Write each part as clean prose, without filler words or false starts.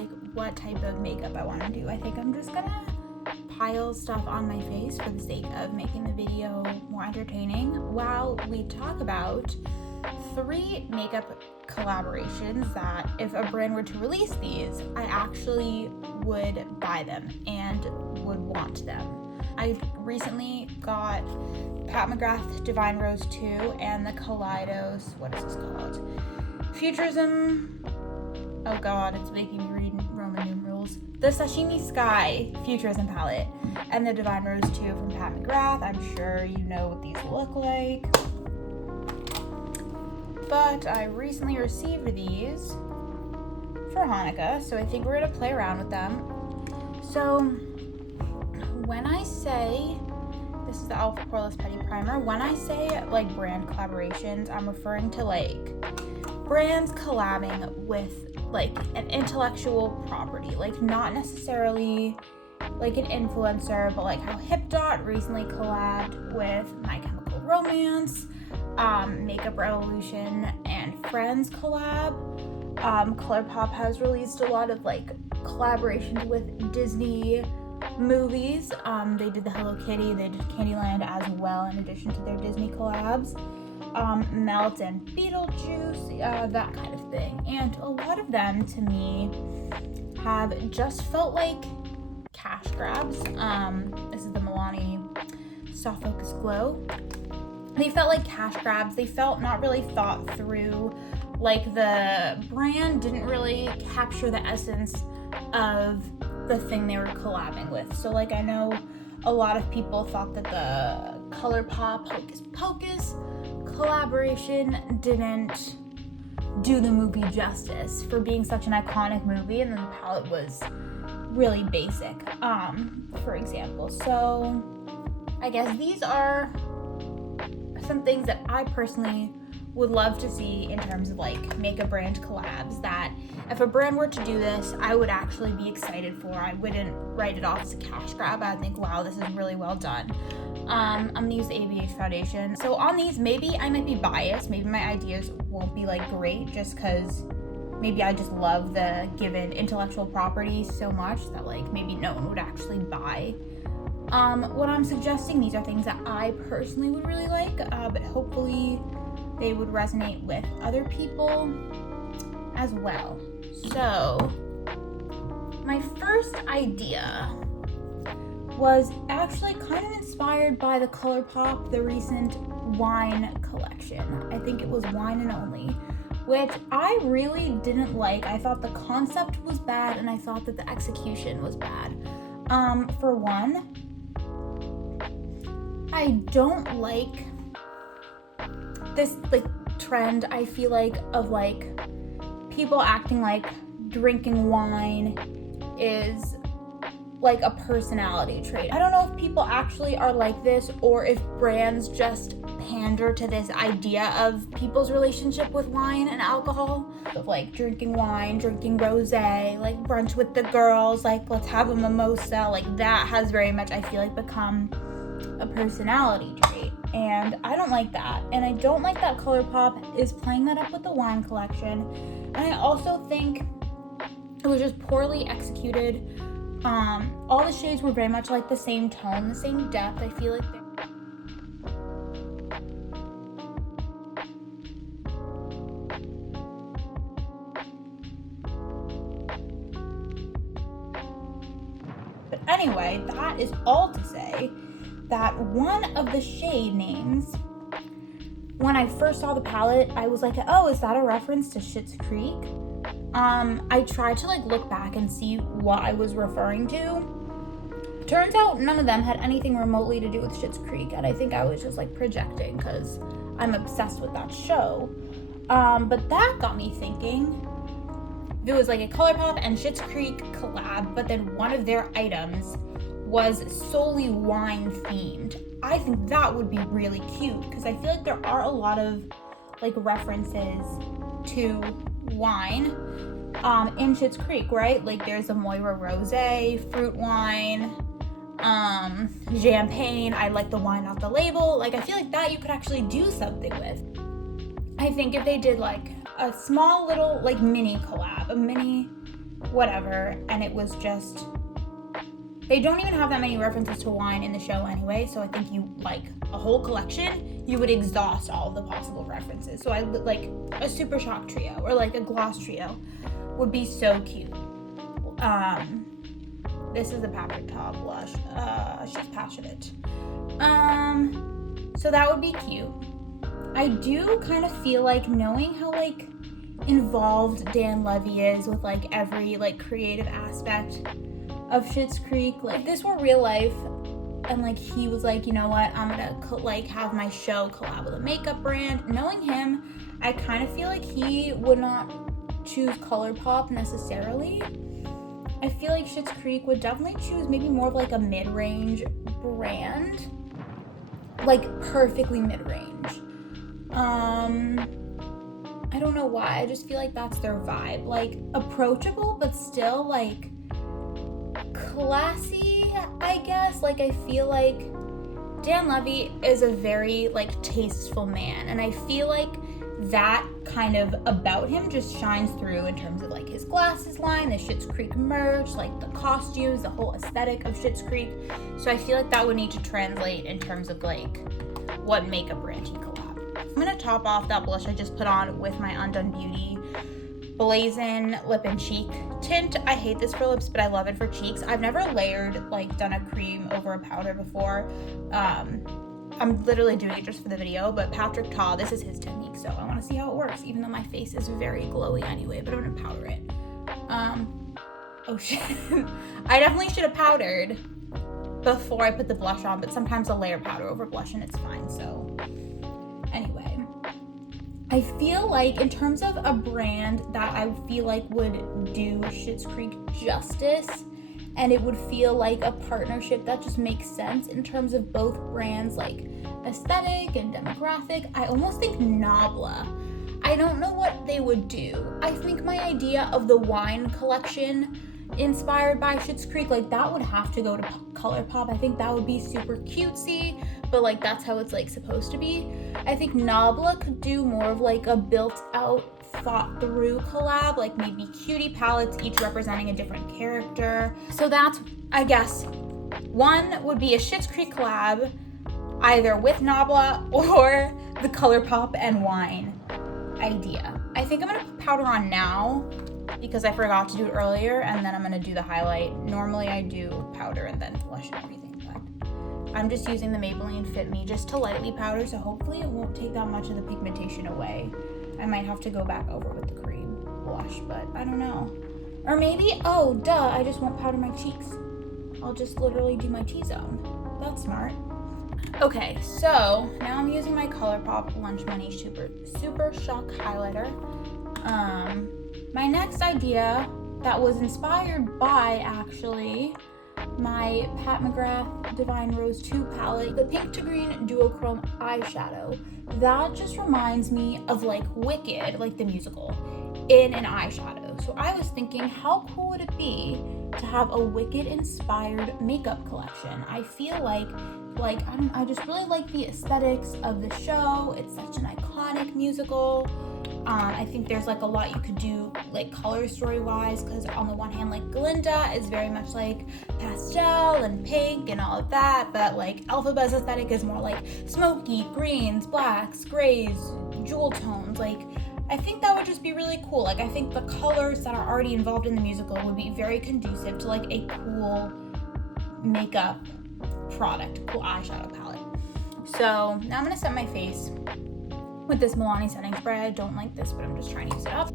like what type of makeup I want to do. I think I'm just gonna pile stuff on my face for the sake of making the video more entertaining while we talk about 3 makeup collaborations that if a brand were to release these, I actually would buy them and would want them. I recently got Pat McGrath Divine Rose 2 and the Kaleidos, what is this called? Futurism, oh god, it's making me read Roman numerals. The Sashimi Sky Futurism palette and the Divine Rose 2 from Pat McGrath. I'm sure you know what these look like. But I recently received these for Hanukkah, so I think we're gonna play around with them. So when I say, this is the Alpha Poreless Putty Primer, when I say like brand collaborations, I'm referring to like brands collabing with like an intellectual property, like not necessarily like an influencer, but like how HipDot recently collabed with My Chemical Romance, Makeup Revolution and Friends collab. ColourPop has released a lot of like collaborations with Disney movies. They did the Hello Kitty, they did Candyland as well in addition to their Disney collabs. Melt and Beetlejuice, that kind of thing. And a lot of them to me have just felt like cash grabs. This is the Milani Soft Focus Glow. They felt like cash grabs. They felt not really thought through. Like the brand didn't really capture the essence of the thing they were collabing with. So like I know a lot of people thought that the ColourPop Hocus Pocus collaboration didn't do the movie justice for being such an iconic movie, and then the palette was really basic, for example. So I guess these are some things that I personally would love to see in terms of like makeup brand collabs, that if a brand were to do this, I would actually be excited for. I wouldn't write it off as a cash grab. I'd think, wow, this is really well done. I'm gonna use the ABH foundation. So on these, maybe I might be biased. Maybe my ideas won't be like great just because maybe I just love the given intellectual property so much that like maybe no one would actually buy what I'm suggesting. These are things that I personally would really like, but hopefully they would resonate with other people as well. So my first idea was actually kind of inspired by the ColourPop, the recent wine collection. I think it was Wine and Only, which I really didn't like. I thought the concept was bad and I thought that the execution was bad. For one, I don't like this like trend, I feel like, of like people acting like drinking wine is like a personality trait. I don't know if people actually are like this or if brands just pander to this idea of people's relationship with wine and alcohol, of like drinking wine, drinking rosé, like brunch with the girls, like let's have a mimosa. Like that has very much, I feel like, become a personality trait, and I don't like that. And I don't like that ColourPop is playing that up with the wine collection, and I also think it was just poorly executed. All the shades were very much like the same tone, the same depth. I feel like but anyway, that is all to say that one of the shade names, when I first saw the palette, I was like, oh, is that a reference to Schitt's Creek? I tried to like look back and see what I was referring to. Turns out none of them had anything remotely to do with Schitt's Creek, and I think I was just like projecting because I'm obsessed with that show. But that got me thinking, if it was like a ColourPop and Schitt's Creek collab, but then one of their items was solely wine themed, I think that would be really cute because I feel like there are a lot of like references to wine in Schitt's Creek, right? Like there's a Moira Rosé, fruit wine, champagne. I like the wine off the label. Like I feel like that you could actually do something with. I think if they did like a small little like mini collab, a mini whatever, and it was just, they don't even have that many references to wine in the show anyway, so I think you, like, a whole collection, you would exhaust all of the possible references. So I like a Super Shock trio or like a gloss trio would be so cute. This is the Patrick Ta blush. She's passionate. So that would be cute. I do kind of feel like, knowing how like involved Dan Levy is with like every like creative aspect of Schitt's Creek, like if this were real life and like he was like, you know what, I'm gonna like have my show collab with a makeup brand, knowing him, I kind of feel like he would not choose ColourPop necessarily. I feel like Schitt's Creek would definitely choose maybe more of like a mid-range brand, like perfectly mid-range. I don't know why, I just feel like that's their vibe, like approachable but still like classy, I guess. Like I feel like Dan Levy is a very like tasteful man, and I feel like that kind of about him just shines through in terms of like his glasses line, the Schitt's Creek merch, like the costumes, the whole aesthetic of Schitt's Creek. So I feel like that would need to translate in terms of like what makeup brand he collab. I'm gonna top off that blush I just put on with my Undone Beauty Blazen Lip and Cheek tint. I hate this for lips, but I love it for cheeks. I've never layered, like done a cream over a powder before. I'm literally doing it just for the video, but Patrick Ta, this is his technique, so I want to see how it works, even though my face is very glowy anyway, but I'm gonna powder it. Oh shit. I definitely should have powdered before I put the blush on, but sometimes I'll layer powder over blush and it's fine, so anyway. I feel like in terms of a brand that I feel like would do Schitt's Creek justice, and it would feel like a partnership that just makes sense in terms of both brands, like aesthetic and demographic, I almost think Nabla. I don't know what they would do. I think my idea of the wine collection inspired by Schitt's Creek, like that would have to go to ColourPop. I think that would be super cutesy, but like that's how it's like supposed to be. I think Nabla could do more of like a built out, thought through collab, like maybe cutie palettes, each representing a different character. So that's, I guess, one would be a Schitt's Creek collab, either with Nabla or the ColourPop and wine idea. I think I'm gonna put powder on now because I forgot to do it earlier, and then I'm gonna do the highlight. Normally I do powder and then blush and everything, but I'm just using the Maybelline Fit Me just to lightly powder, so hopefully it won't take that much of the pigmentation away. I might have to go back over with the cream blush, but I don't know. Or maybe, oh duh, I just won't powder my cheeks. I'll just literally do my T-zone. That's smart. Okay, so now I'm using my ColourPop Lunch Money Super Shock highlighter. My next idea that was inspired by actually my Pat McGrath Divine Rose 2 palette, the pink to green duochrome eyeshadow. That just reminds me of like Wicked, like the musical, in an eyeshadow. So I was thinking, how cool would it be to have a Wicked inspired makeup collection? I feel like I just really like the aesthetics of the show. It's such an iconic musical. I think there's like a lot you could do like color story wise, because on the one hand, like Glinda is very much like pastel and pink and all of that, but like Elphaba's aesthetic is more like smoky greens, blacks, grays, jewel tones. Like I think that would just be really cool. Like I think the colors that are already involved in the musical would be very conducive to like a cool makeup product, cool eyeshadow palette. So now I'm gonna set my face with this Milani setting spray. I don't like this, but I'm just trying to use it up.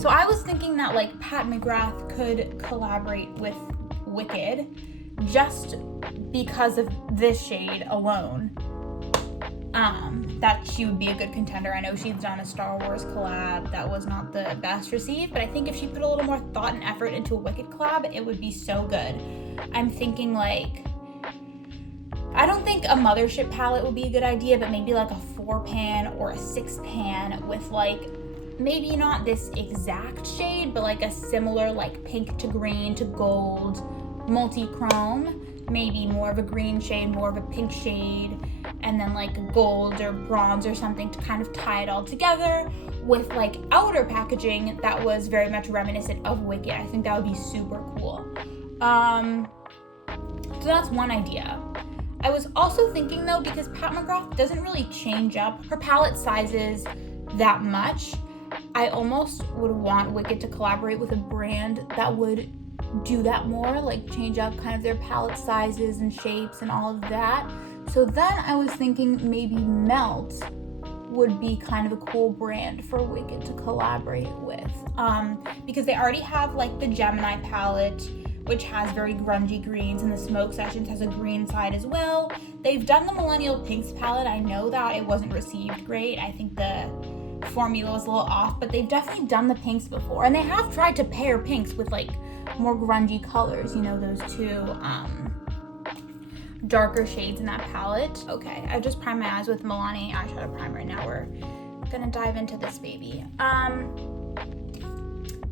So I was thinking that like Pat McGrath could collaborate with Wicked just because of this shade alone. That she would be a good contender. I know she's done a Star Wars collab that was not the best received, but I think if she put a little more thought and effort into a Wicked collab, it would be so good. I'm thinking like, I don't think a Mothership palette would be a good idea, but maybe like a 4-pan or a 6-pan with like, maybe not this exact shade, but like a similar like pink to green to gold multi-chrome, maybe more of a green shade, more of a pink shade, and then like gold or bronze or something to kind of tie it all together with like outer packaging that was very much reminiscent of Wicked. I think that would be super cool. So that's one idea. I was also thinking though, because Pat McGrath doesn't really change up her palette sizes that much, I almost would want Wicked to collaborate with a brand that would do that more, like change up kind of their palette sizes and shapes and all of that. So then I was thinking maybe Melt would be kind of a cool brand for Wicked to collaborate with, because they already have like the Gemini palette, which has very grungy greens, and the Smoke Sessions has a green side as well. They've done the Millennial Pinks palette. I know that it wasn't received great. I think the formula was a little off, but they've definitely done the pinks before, and they have tried to pair pinks with like more grungy colors, you know, those two darker shades in that palette. Okay, I just primed my eyes with Milani eyeshadow primer. Now we're gonna dive into this baby.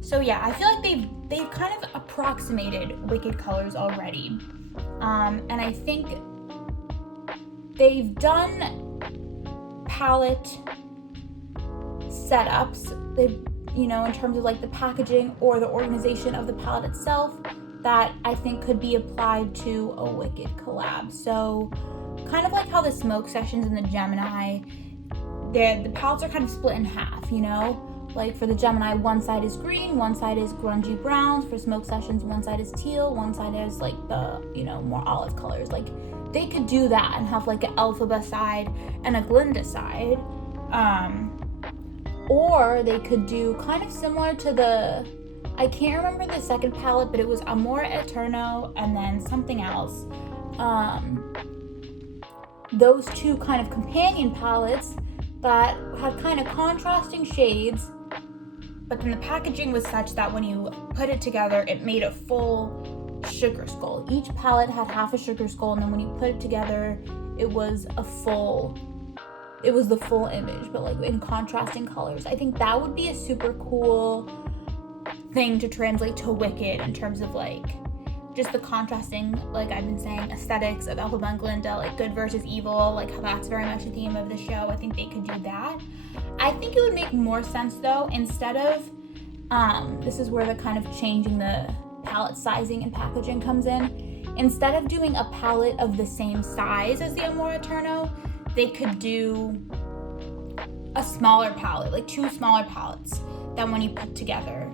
So yeah, I feel like they've kind of approximated Wicked colors already, and I think they've done palette setups, you know, in terms of like the packaging or the organization of the palette itself, that I think could be applied to a Wicked collab. So kind of like how the Smoke Sessions and the Gemini, the palettes are kind of split in half, you know? Like for the Gemini, one side is green, one side is grungy browns. For Smoke Sessions, one side is teal, one side is like the, you know, more olive colors. Like they could do that and have like an Elphaba side and a Glinda side. Or they could do kind of similar to the, I can't remember the second palette, but it was Amore Eterno and then something else. Those two kind of companion palettes that had kind of contrasting shades, but then the packaging was such that when you put it together, it made a full sugar skull. Each palette had half a sugar skull, and then when you put it together, it was the full image, but like in contrasting colors. I think that would be a super cool thing to translate to Wicked in terms of like just the contrasting, like I've been saying, aesthetics of Elphaba and Glinda, like good versus evil, like how that's very much the theme of the show. I think they could do that. I think it would make more sense though, instead of, this is where the kind of changing the palette sizing and packaging comes in. Instead of doing a palette of the same size as the Amore Eterno, they could do a smaller palette, like two smaller palettes that when you put together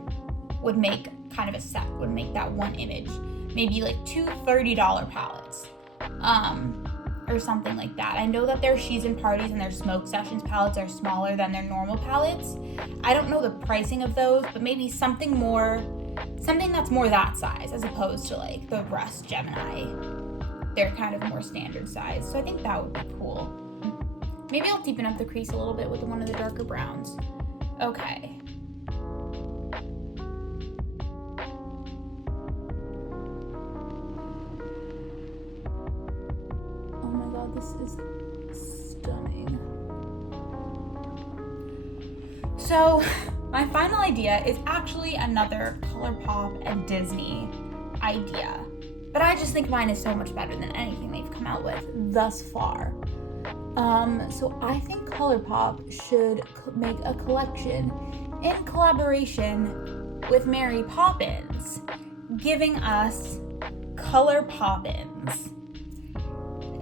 would make kind of a set, would make that one image. Maybe like two $30 palettes, or something like that. I know that their She's and Parties and their Smoke Sessions palettes are smaller than their normal palettes. I don't know the pricing of those, but maybe something that's more that size as opposed to like the Rust Gemini. They're kind of more standard size, so I think that would be cool. Maybe I'll deepen up the crease a little bit with one of the darker browns. Okay. Oh my god, this is stunning. So, my final idea is actually another ColourPop and Disney idea. But I just think mine is so much better than anything they've come out with thus far. So I think ColourPop should make a collection in collaboration with Mary Poppins, giving us Color Poppins.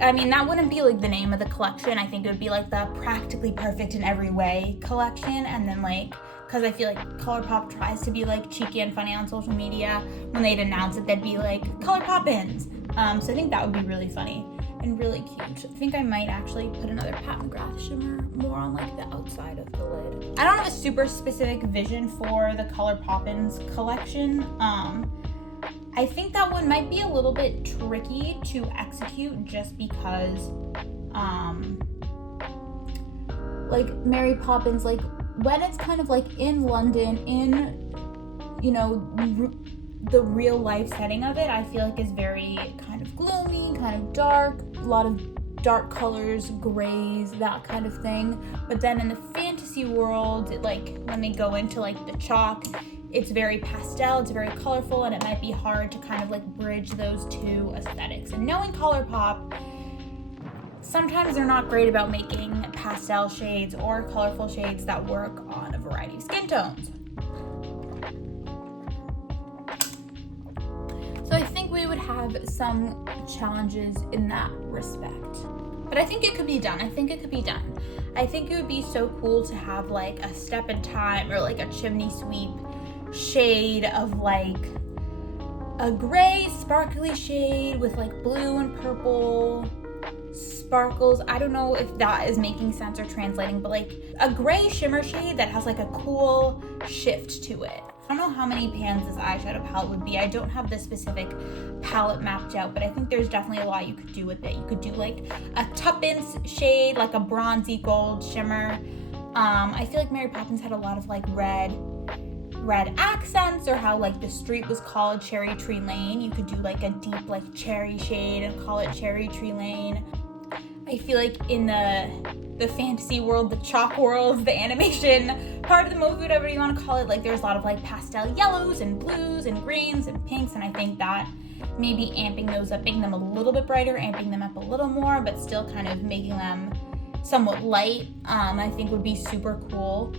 I mean, that wouldn't be like the name of the collection. I think it would be like the Practically Perfect in Every Way collection, and then like, because I feel like ColourPop tries to be like cheeky and funny on social media, when they'd announce it, they'd be like, Color Poppins. So I think that would be really funny and really cute. I think I might actually put another Pat McGrath shimmer more on like the outside of the lid. I don't have a super specific vision for the Color Poppins collection. I think that one might be a little bit tricky to execute just because, like Mary Poppins, like when it's kind of like in London, in, you know, the real life setting of it, I feel like is very kind of gloomy, kind of dark, a lot of dark colors, grays, that kind of thing. But then in the fantasy world, it, like when they go into like the chalk, it's very pastel, it's very colorful, and it might be hard to kind of like bridge those two aesthetics. And knowing ColourPop, sometimes they're not great about making pastel shades or colorful shades that work on a variety of skin tones. So I think we would have some challenges in that respect. But I think it could be done. I think it would be so cool to have like a Step in Time or like a Chimney Sweep shade of like a gray sparkly shade with like blue and purple sparkles. I don't know if that is making sense or translating, but like a gray shimmer shade that has like a cool shift to it. I don't know how many pans this eyeshadow palette would be. I don't have the specific palette mapped out, but I think there's definitely a lot you could do with it. You could do like a tuppence shade, like a bronzy gold shimmer. I feel like Mary Poppins had a lot of like red accents, or how like the street was called Cherry Tree Lane. You could do like a deep like cherry shade and call it Cherry Tree Lane. I feel like in the fantasy world, the chalk world, the animation part of the movie, whatever you want to call it, like there's a lot of like pastel yellows and blues and greens and pinks, and I think that maybe amping those up, making them a little bit brighter, amping them up a little more, but still kind of making them somewhat light, I think would be super cool.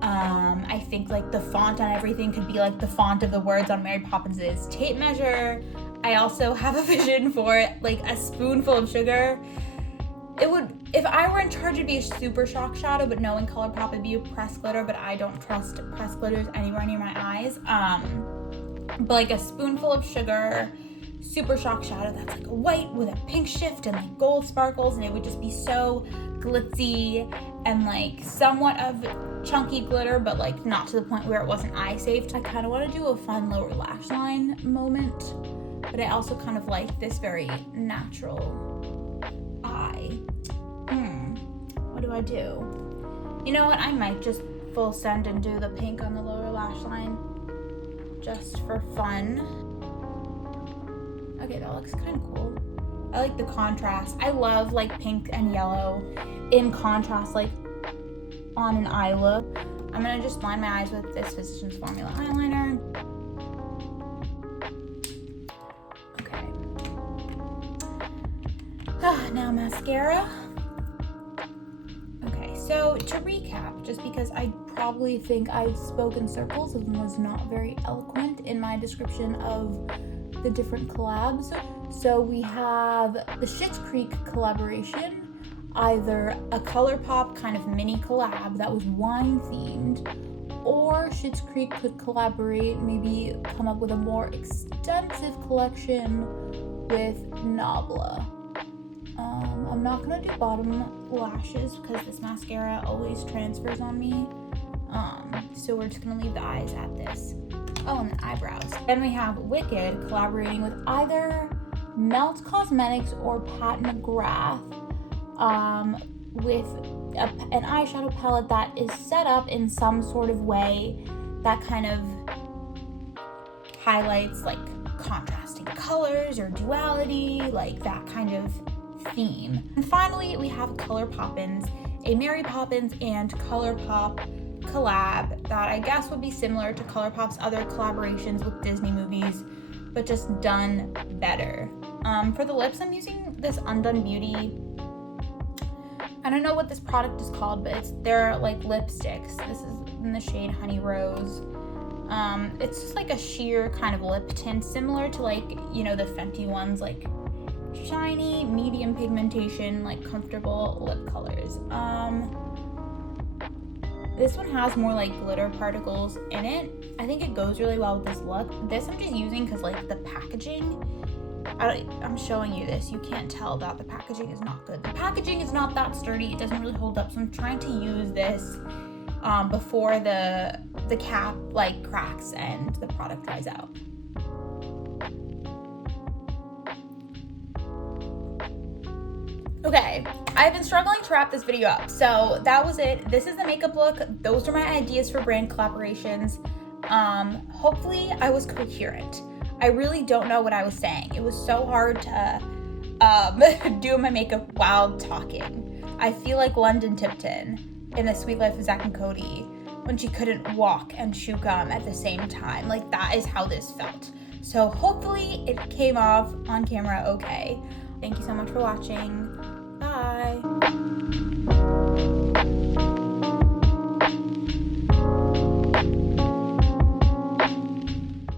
I think like the font on everything could be like the font of the words on Mary Poppins' tape measure. I also have a vision for like a spoonful of sugar. It would, if I were in charge, it'd be a super shock shadow, but knowing ColourPop would be a pressed glitter, but I don't trust pressed glitters anywhere near my eyes. But like a spoonful of sugar, super shock shadow that's like a white with a pink shift and like gold sparkles, and it would just be so glitzy and like somewhat of chunky glitter, but like not to the point where it wasn't eye safe. I kind of want to do a fun lower lash line moment, but I also kind of like this very natural eye. What do I do? You know what? I might just full send and do the pink on the lower lash line just for fun. Okay, that looks kind of cool. I like the contrast. I love like pink and yellow in contrast, like on an eye look. I'm gonna just line my eyes with this Physicians Formula eyeliner. Okay. Now mascara. Okay, so to recap, just because I probably think I've spoken circles and was not very eloquent in my description of the different collabs. So we have the Schitt's Creek collaboration, either a ColourPop kind of mini collab that was wine themed, or Schitt's Creek could collaborate, maybe come up with a more extensive collection with Nabla. I'm not gonna do bottom lashes because this mascara always transfers on me. So we're just gonna leave the eyes at this. Oh, and the eyebrows. Then we have Wicked collaborating with either Melt Cosmetics or Pat McGrath, with an eyeshadow palette that is set up in some sort of way that kind of highlights like contrasting colors or duality, like that kind of theme. And finally, we have ColourPoppins, a Mary Poppins and ColourPop collab that I guess would be similar to ColourPop's other collaborations with Disney movies, but just done better. For the lips, I'm using this Undone Beauty. I don't know what this product is called, but they're like lipsticks. This is in the shade Honey Rose. It's just like a sheer kind of lip tint, similar to like, you know, the Fenty ones, like shiny, medium pigmentation, like comfortable lip colors. This one has more like glitter particles in it. I think it goes really well with this look. This I'm just using because like the packaging, I'm showing you this. You can't tell that the packaging is not good. The packaging is not that sturdy. It doesn't really hold up. So I'm trying to use this before the cap like cracks and the product dries out. Okay, I've been struggling to wrap this video up, so that was it. This is the makeup look. Those are my ideas for brand collaborations. Hopefully I was coherent. I really don't know what I was saying. It was so hard to do my makeup while talking. I feel like London Tipton in The Sweet Life of Zack and Cody when she couldn't walk and chew gum at the same time. Like, that is how this felt. So hopefully it came off on camera okay. Thank you so much for watching.